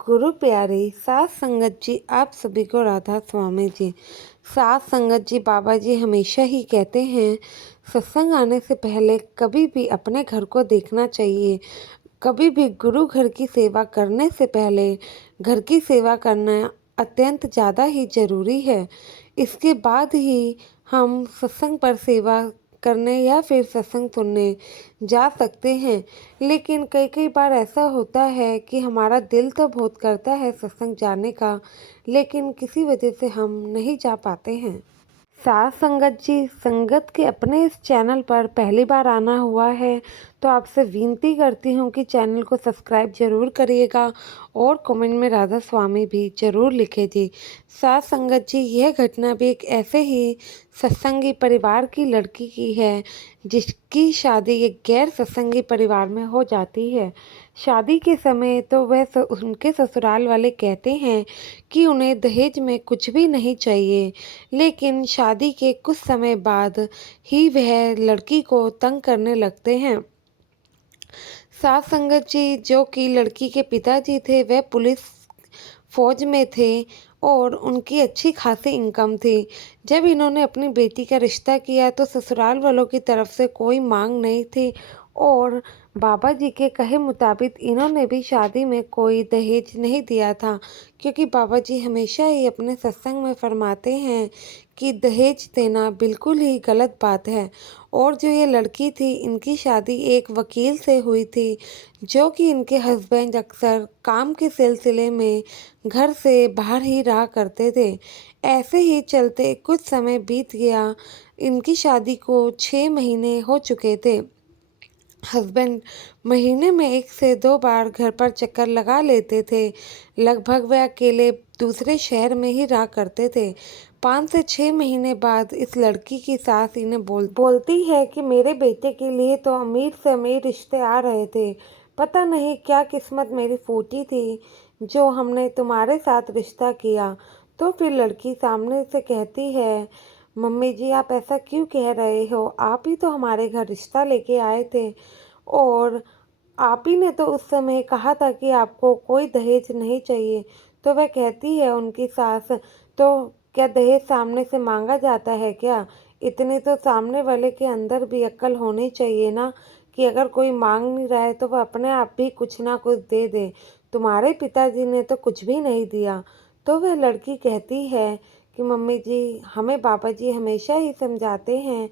गुरु प्यारे सात संगत जी, आप सभी को राधा स्वामी जी। सात संगत जी, बाबा जी हमेशा ही कहते हैं सत्संग आने से पहले कभी भी अपने घर को देखना चाहिए। कभी भी गुरु घर की सेवा करने से पहले घर की सेवा करना अत्यंत ज़्यादा ही ज़रूरी है। इसके बाद ही हम सत्संग पर सेवा करने या फिर सत्संग सुनने जा सकते हैं। लेकिन कई कई बार ऐसा होता है कि हमारा दिल तो बहुत करता है सत्संग जाने का, लेकिन किसी वजह से हम नहीं जा पाते हैं। सात संगत जी, संगत के अपने इस चैनल पर पहली बार आना हुआ है तो आपसे विनती करती हूँ कि चैनल को सब्सक्राइब जरूर करिएगा और कमेंट में राधा स्वामी भी जरूर लिखे जी। सात संगत जी, यह घटना भी एक ऐसे ही सत्संगी परिवार की लड़की की है जिसकी शादी एक गैर सत्संगी परिवार में हो जाती है। शादी के समय तो उनके ससुराल वाले कहते हैं कि उन्हें दहेज में कुछ भी नहीं चाहिए, लेकिन शादी के कुछ समय बाद ही वह लड़की को तंग करने लगते हैं। सात संगत जी, जो कि लड़की के पिताजी थे, वह पुलिस फौज में थे और उनकी अच्छी खासी इनकम थी। जब इन्होंने अपनी बेटी का रिश्ता किया तो ससुराल वालों की तरफ से कोई मांग नहीं थी और बाबा जी के कहे मुताबिक इन्होंने भी शादी में कोई दहेज नहीं दिया था, क्योंकि बाबा जी हमेशा ही अपने सत्संग में फरमाते हैं कि दहेज देना बिल्कुल ही गलत बात है। और जो ये लड़की थी, इनकी शादी एक वकील से हुई थी, जो कि इनके हस्बैंड अक्सर काम के सिलसिले में घर से बाहर ही रहा करते थे। ऐसे ही चलते कुछ समय बीत गया। इनकी शादी को 6 महीने हो चुके थे। हस्बैंड महीने में 1 से 2 बार घर पर चक्कर लगा लेते थे। लगभग वह अकेले दूसरे शहर में ही रहा करते थे। 5 से 6 महीने बाद इस लड़की की सास इन्हें बोलती है कि मेरे बेटे के लिए तो अमीर से अमीर रिश्ते आ रहे थे, पता नहीं क्या किस्मत मेरी फूटी थी जो हमने तुम्हारे साथ रिश्ता किया। तो फिर लड़की सामने से कहती है, मम्मी जी आप ऐसा क्यों कह रहे हो, आप ही तो हमारे घर रिश्ता लेके आए थे और आप ही ने तो उस समय कहा था कि आपको कोई दहेज नहीं चाहिए। तो वह कहती है उनकी सास, तो क्या दहेज सामने से मांगा जाता है क्या? इतनी तो सामने वाले के अंदर भी अक्ल होनी चाहिए ना, कि अगर कोई मांग नहीं रहा है तो वह अपने आप भी कुछ ना कुछ दे दे। तुम्हारे पिताजी ने तो कुछ भी नहीं दिया। तो वह लड़की कहती है कि मम्मी जी, हमें बाबा जी हमेशा ही समझाते हैं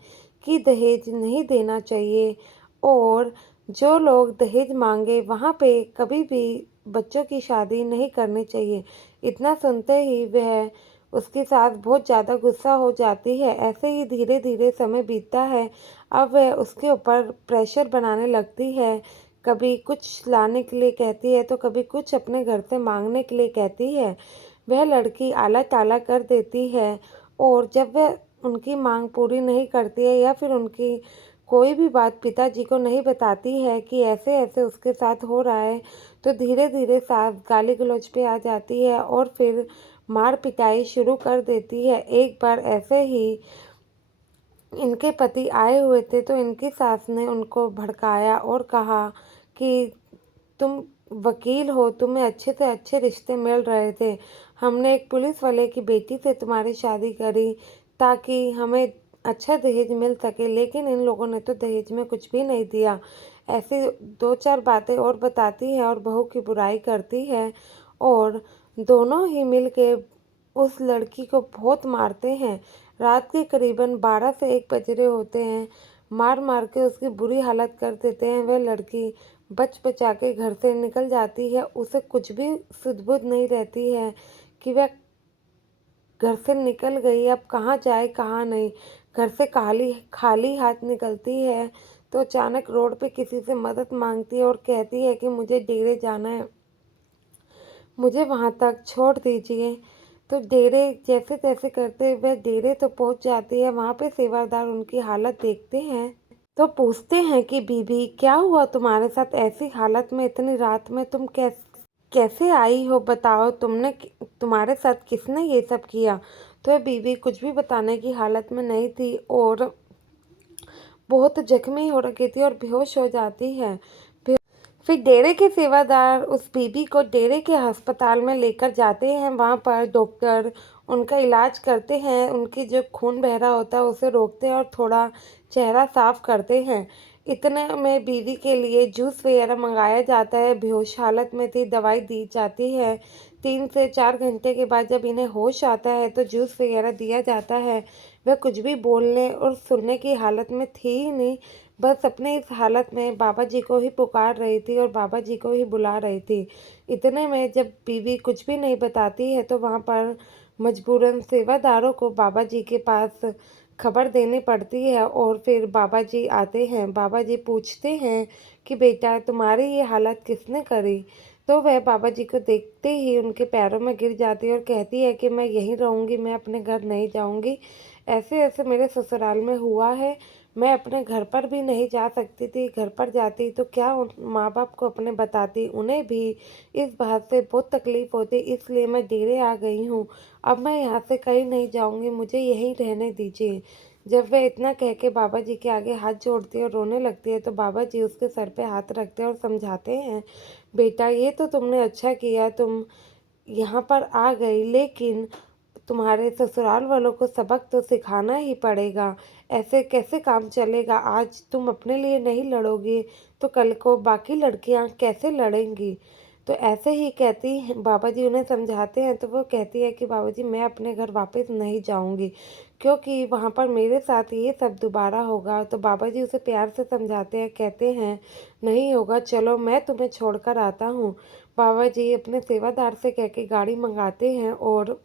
कि दहेज नहीं देना चाहिए और जो लोग दहेज मांगे वहाँ पे कभी भी बच्चों की शादी नहीं करनी चाहिए। इतना सुनते ही वह उसकी सास बहुत ज़्यादा गुस्सा हो जाती है। ऐसे ही धीरे धीरे समय बीतता है। अब वह उसके ऊपर प्रेशर बनाने लगती है। कभी कुछ लाने के लिए कहती है तो कभी कुछ अपने घर से मांगने के लिए कहती है। वह लड़की आला टाला कर देती है और जब वह उनकी मांग पूरी नहीं करती है या फिर उनकी कोई भी बात पिताजी को नहीं बताती है कि ऐसे ऐसे उसके साथ हो रहा है, तो धीरे धीरे सास गाली गलौज पे आ जाती है और फिर मार पिटाई शुरू कर देती है। एक बार ऐसे ही इनके पति आए हुए थे तो इनकी सास ने उनको भड़काया और कहा कि तुम वकील हो, तुम्हें अच्छे से अच्छे रिश्ते मिल रहे थे, हमने एक पुलिस वाले की बेटी से तुम्हारी शादी करी ताकि हमें अच्छा दहेज मिल सके, लेकिन इन लोगों ने तो दहेज में कुछ भी नहीं दिया। ऐसी 2-4 बातें और बताती है और बहू की बुराई करती है और दोनों ही मिलके उस लड़की को बहुत मारते हैं। रात के करीबन 12 से 1 बज रहे होते हैं। मार मार के उसकी बुरी हालत कर देते हैं। वह लड़की बच बचा के घर से निकल जाती है। उसे कुछ भी सुध-बुध नहीं रहती है कि वह घर से निकल गई, अब कहाँ जाए कहाँ नहीं। घर से खाली खाली हाथ निकलती है तो अचानक रोड पे किसी से मदद मांगती है और कहती है कि मुझे डेरे जाना है, मुझे वहाँ तक छोड़ दीजिए। तो डेरे जैसे तैसे करते वह डेरे तो पहुँच जाती है। वहाँ पे सेवादार उनकी हालत देखते हैं तो पूछते हैं कि बीबी क्या हुआ तुम्हारे साथ, ऐसी हालत में इतनी रात में तुम कैसे आई हो, बताओ तुम्हारे साथ किसने ये सब किया। तो वह बीवी कुछ भी बताने की हालत में नहीं थी और बहुत जख्मी हो रखी थी और बेहोश हो जाती है। फिर डेरे के सेवादार उस बीबी को डेरे के अस्पताल में लेकर जाते हैं। वहाँ पर डॉक्टर उनका इलाज करते हैं, उनकी जो खून बह रहा होता है उसे रोकते हैं और थोड़ा चेहरा साफ करते हैं। इतने में बीवी के लिए जूस वगैरह मंगाया जाता है। बेहोश हालत में थी, दवाई दी जाती है। 3 से 4 घंटे के बाद जब इन्हें होश आता है तो जूस वगैरह दिया जाता है। वह कुछ भी बोलने और सुनने की हालत में थी ही नहीं, बस अपने इस हालत में बाबा जी को ही पुकार रही थी और बाबा जी को ही बुला रही थी। इतने में जब बीवी कुछ भी नहीं बताती है तो वहाँ पर मजबूरन सेवादारों को बाबा जी के पास खबर देनी पड़ती है और फिर बाबा जी आते हैं। बाबा जी पूछते हैं कि बेटा तुम्हारी ये हालत किसने करी? तो वह बाबा जी को देखते ही उनके पैरों में गिर जाती है और कहती है कि मैं यहीं रहूँगी, मैं अपने घर नहीं जाऊँगी। ऐसे ऐसे मेरे ससुराल में हुआ है, मैं अपने घर पर भी नहीं जा सकती थी। घर पर जाती तो क्या उन माँ बाप को अपने बताती, उन्हें भी इस बात से बहुत तकलीफ़ होती, इसलिए मैं डेरे आ गई हूँ। अब मैं यहाँ से कहीं नहीं जाऊँगी, मुझे यहीं रहने दीजिए। जब वह इतना कह के बाबा जी के आगे हाथ जोड़ती है और रोने लगती है तो बाबा जी उसके सर पे हाथ रखते हैं और समझाते हैं, बेटा ये तो तुमने अच्छा किया, तुम यहाँ पर आ गई, लेकिन तुम्हारे ससुराल वालों को सबक तो सिखाना ही पड़ेगा। ऐसे कैसे काम चलेगा? आज तुम अपने लिए नहीं लड़ोगी तो कल को बाकी लड़कियां कैसे लड़ेंगी? तो ऐसे ही कहती हैं बाबा जी, उन्हें समझाते हैं तो वो कहती है कि बाबा जी मैं अपने घर वापस नहीं जाऊंगी, क्योंकि वहाँ पर मेरे साथ ये सब दोबारा होगा। तो बाबा जी उसे प्यार से समझाते हैं, कहते हैं नहीं होगा, चलो मैं तुम्हें छोड़कर आता हूँ। बाबा जी अपने सेवादार से कह के गाड़ी मंगाते हैं और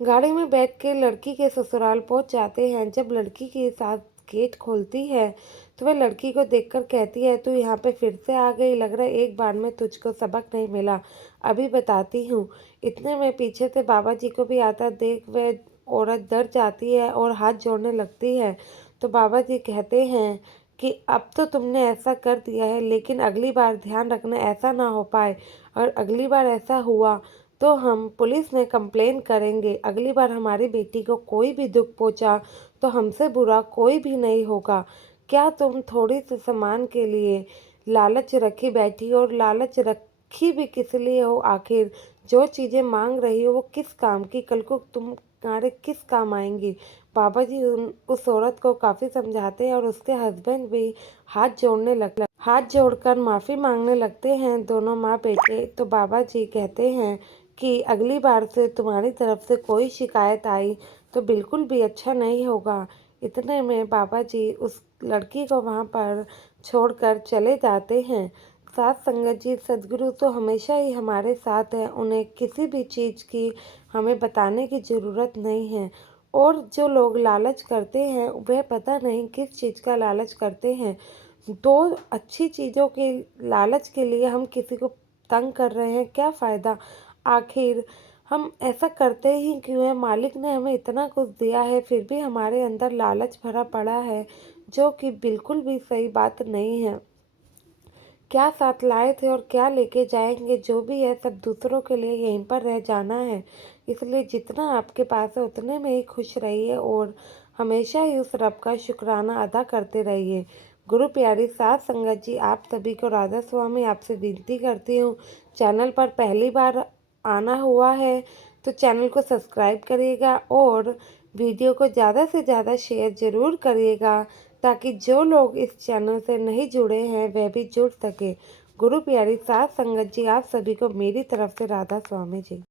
गाड़ी में बैठ के लड़की के ससुराल पहुंच जाते हैं। जब लड़की के साथ गेट खोलती है तो वह लड़की को देखकर कहती है, तू यहाँ पे फिर से आ गई, लग रहा है एक बार में तुझको सबक नहीं मिला, अभी बताती हूँ। इतने में पीछे से बाबा जी को भी आता देख वह औरत डर जाती है और हाथ जोड़ने लगती है। तो बाबा जी कहते हैं कि अब तो तुमने ऐसा कर दिया है, लेकिन अगली बार ध्यान रखना ऐसा ना हो पाए, और अगली बार ऐसा हुआ तो हम पुलिस में कंप्लेन करेंगे। अगली बार हमारी बेटी को कोई भी दुख पहुंचा तो हमसे बुरा कोई भी नहीं होगा। क्या तुम थोड़ी सी सामान के लिए लालच रखी बैठी हो? और लालच रखी भी किस लिए हो आखिर? जो चीज़ें मांग रही हो वो किस काम की, कल को तुम्हारे किस काम आएंगी? बाबा जी उस औरत को काफ़ी समझाते हैं और उसके हस्बैंड भी हाथ जोड़कर माफ़ी मांगने लगते हैं, दोनों माँ बेटे। तो बाबा जी कहते हैं कि अगली बार से तुम्हारी तरफ से कोई शिकायत आई तो बिल्कुल भी अच्छा नहीं होगा। इतने में बाबा जी उस लड़की को वहाँ पर छोड़कर चले जाते हैं। साथ संगत जी, सद्गुरु तो हमेशा ही हमारे साथ हैं, उन्हें किसी भी चीज़ की हमें बताने की ज़रूरत नहीं है। और जो लोग लालच करते हैं वह पता नहीं किस चीज़ का लालच करते हैं। दो अच्छी चीज़ों के लालच के लिए हम किसी को तंग कर रहे हैं, क्या फ़ायदा? आखिर हम ऐसा करते ही क्यों है? मालिक ने हमें इतना कुछ दिया है फिर भी हमारे अंदर लालच भरा पड़ा है, जो कि बिल्कुल भी सही बात नहीं है। क्या साथ लाए थे और क्या लेके जाएंगे, जो भी है सब दूसरों के लिए यहीं पर रह जाना है। इसलिए जितना आपके पास है उतने में ही खुश रहिए और हमेशा ही उस रब का शुक्राना अदा करते रहिए। गुरु प्यारी साथ संगत जी, आप सभी को राधा स्वामी आपसे विनती करती हूँ, चैनल पर पहली बार आना हुआ है तो चैनल को सब्सक्राइब करिएगा और वीडियो को ज़्यादा से ज़्यादा शेयर ज़रूर करिएगा, ताकि जो लोग इस चैनल से नहीं जुड़े हैं वह भी जुड़ सके। गुरु प्यारी साथ संगत जी, आप सभी को मेरी तरफ से राधा स्वामी जी।